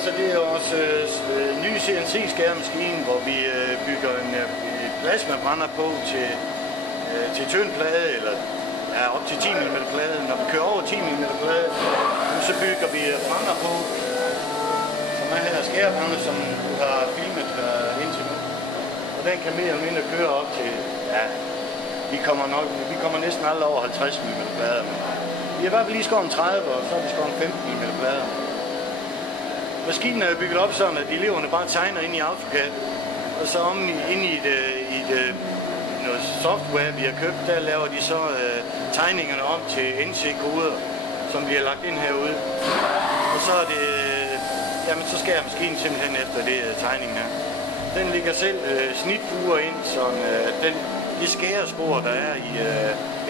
altså det er vores nye CNC-skæremaskine, hvor vi bygger en plasmabrænder på til tynd plade, eller op til 10 mm plade. Når vi kører over 10 mm plade, så bygger vi brænder på, som er her skærebrænder, som du har filmet indtil nu. Og den kan mere eller mindre køre op til, vi kommer næsten aldrig over 50 mm plader. Vi har i hvert fald lige skåret 30, og så har vi skåret 15 mm plader. Maskinen er bygget op sådan, at eleverne bare tegner ind i AutoCAD, og så ind i noget software, vi har købt, der laver de så tegningerne om til NC-koder, som bliver lagt ind herude. Og så er det, så skærer maskinen simpelthen efter det tegning her. Den ligger selv snitbuer ind, så de skærespor, der er i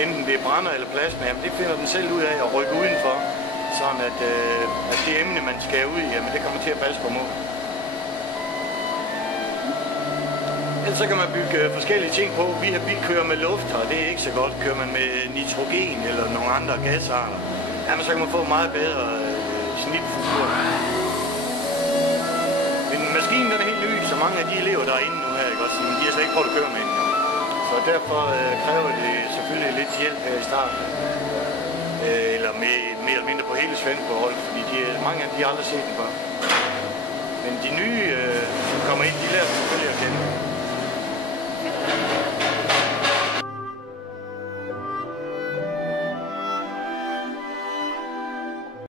enten det er brænder eller plasma, det finder den selv ud af at rykke udenfor, sådan at det emne, man skærer ud i, det kommer til at passe på mål. Ellers så kan man bygge forskellige ting på. Vi har bilkører med luft, og det er ikke så godt. Kører man med nitrogen eller nogle andre gasarter, så kan man få meget bedre snitfuger. Men maskinen er helt ny, så mange af de elever, der er inde nu her, de har slet ikke prøvet at køre med den. Så derfor kræver det selvfølgelig lidt hjælp her i starten. Eller mere eller mindre på hele Svendborg, fordi mange af dem har aldrig set den før.